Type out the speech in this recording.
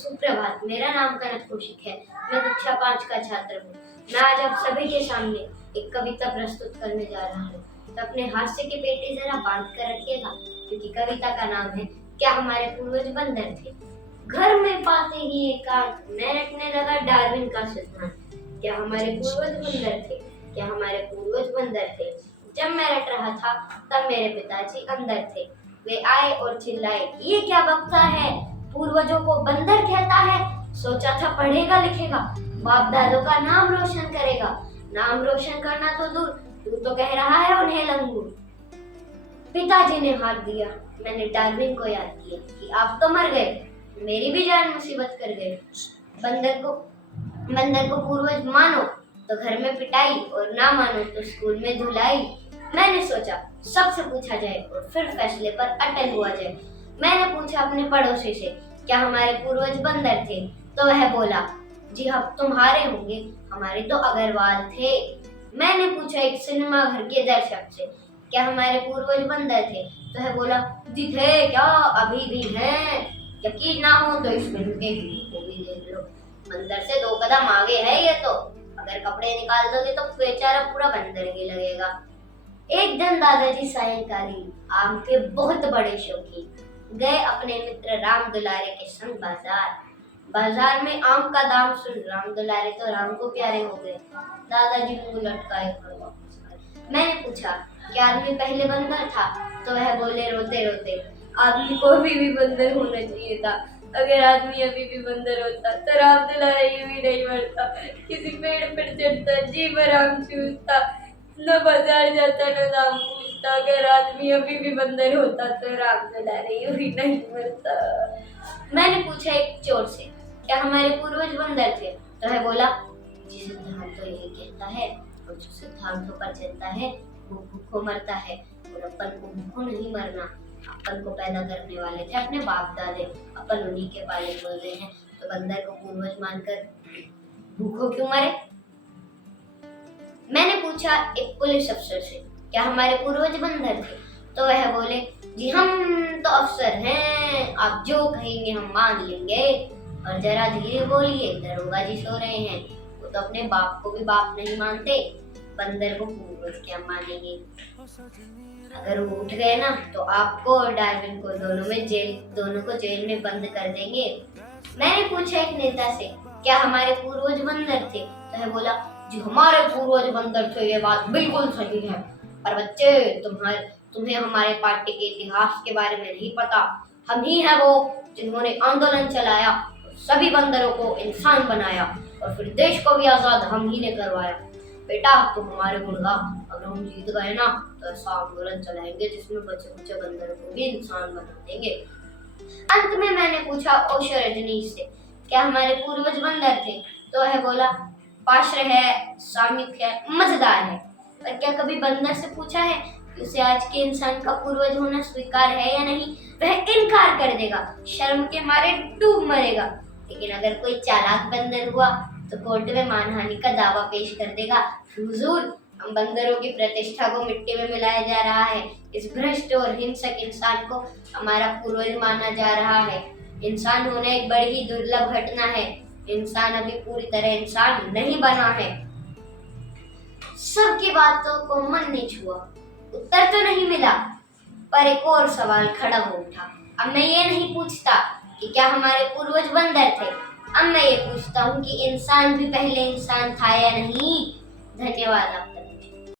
सुप्रभात। मेरा नाम कनक कौशिक है। मैं कक्षा 5 का छात्र हूँ। मैं आज आप सभी के सामने एक कविता प्रस्तुत करने जा रहा हूँ। तो अपने हास्य की पेटी जरा बांध कर रखिएगा, क्योंकि कविता का नाम है क्या हमारे पूर्वज बंदर थे। घर में पाते ही एकांत मैं रटने लगा डार्विन का सिद्धांत। क्या हमारे पूर्वज बंदर थे, क्या हमारे पूर्वज बंदर थे। जब मैं रट रहा था तब मेरे पिताजी अंदर थे। वे आए और चिल्लाए, ये क्या बकता है, पूर्वजों को बंदर कहता है। सोचा था पढ़ेगा लिखेगा, बाप दादों का नाम रोशन करेगा। नाम रोशन करना तो दूर, तू तो कह रहा है उन्हें लंगूर। पिताजी ने हाथ दिया, मैंने डार्विन को याद किया कि आप तो मर गए, मेरी भी जान मुसीबत कर गए। बंदर को पूर्वज मानो तो घर में पिटाई, और ना मानो तो स्कूल में धुलाई। मैंने सोचा सबसे पूछा जाए और फिर फैसले पर अटल हुआ जाए। मैंने पूछा अपने पड़ोसी से, क्या हमारे पूर्वज बंदर थे, तो वह बोला, जी हाँ तुम्हारे होंगे, हमारे तो अग्रवाल थे। मैंने पूछा एक सिनेमा घर के दर्शक से, क्या हमारे पूर्वज बंदर थे, तो वह बोला, जी थे क्या, अभी भी हैं। यकीन ना हो तो इस फिल्म के वीडियो को भी देख लो। बंदर से 2 कदम आगे है ये तो, अगर कपड़े निकाल दोगे तो बेचारा पूरा बंदर ही लगेगा। एक दिन दादाजी सायंकालीन आम के बहुत बड़े शौकीन गए अपने मित्र राम दुलारे के संग बाजार में आम का दाम सुन राम दुलारे तो राम को प्यारे हो गए। दादाजी मुंह लटकाए और वापस आए। मैंने पूछा क्या आदमी पहले बंदर था, तो वह बोले रोते रोते, आदमी को अभी भी बंदर होना चाहिए था। अगर आदमी अभी भी बंदर होता तो राम दुलारे यूं ही नहीं मरता, किसी पेड़ पर चढ़ता, जी आराम चूसता, न बाजार जाता न दाम पूछता। अगर आदमी अभी भी बंदर होता तो राम दुलारे यूं ही नहीं मरता। मैंने पूछा एक चोर से, क्या हमारे पूर्वज बंदर थे, तो वह बोला, जी सिद्धांत तो यही कहता है, और जो सिद्धांतों पर चलता है वो भूखों मरता है, और अपन को भूखों नहीं मरना। अपन को पैदा करने वाले थे अपने बाप दादे, अपन उन्हीं के पाले पोसे हैं, तो बंदर को पूर्वज मानकर भूखों क्यों मरे। मैंने पूछा एक पुलिस अफसर से, क्या हमारे पूर्वज बंदर थे, तो वह बोले, जी हम तो अफसर हैं, आप जो कहेंगे हम मान लेंगे। और जरा धीरे बोलिए, दरोगा जी सो रहे हैं, वो तो अपने बाप को भी बाप नहीं मानते, बंदर को पूर्वज क्या मानेंगे। अगर वो उठ गए ना तो आपको और डार्विन को दोनों को जेल में बंद कर देंगे। मैंने पूछा एक नेता से, क्या हमारे पूर्वज बंदर थे, तो वह बोला, जी हमारे पूर्वज बंदर थे, ये बात बिल्कुल सही है। पर बच्चे तुम्हें हमारे पार्टी के इतिहास के बारे में नहीं पता। हम ही हैं वो जिन्होंने आंदोलन चलाया, सभी बंदरों को इंसान बनाया, और फिर देश को भी आजाद हम ही ने करवाया। बेटा तुम हमारे गुणगा, अगर हम जीत गए ना तो ऐसा आंदोलन चलाएंगे जिसमें बच्चे बच्चे बंदरों को भी इंसान बना देंगे। अंत में मैंने पूछा ओशो रजनीश से, क्या हमारे पूर्वज बंदर थे, तो वह बोला, पाश्र है, सामिक है, मजेदार है। पर क्या कभी बंदर से पूछा है कि उसे आज के इंसान का पूर्वज होना स्वीकार है या नहीं। वह इनकार कर देगा, शर्म के मारे डूब मरेगा। लेकिन अगर कोई चालाक बंदर हुआ तो कोर्ट में मानहानि का दावा पेश कर देगा, हुजूर हम बंदरों की प्रतिष्ठा को मिट्टी में मिलाया जा रहा है, इस भ्रष्ट और हिंसक इंसान को हमारा पूर्वज माना जा रहा है। इंसान होना एक बड़ी ही दुर्लभ घटना है, इंसान अभी पूरी तरह इंसान नहीं बना है। सबकी बातों को मन ने छुआ, उत्तर तो नहीं मिला, पर एक और सवाल खड़ा हो उठा। अब मैं ये नहीं पूछता कि क्या हमारे पूर्वज बंदर थे, अब मैं ये पूछता हूँ कि इंसान भी पहले इंसान था या नहीं। धन्यवाद आपका।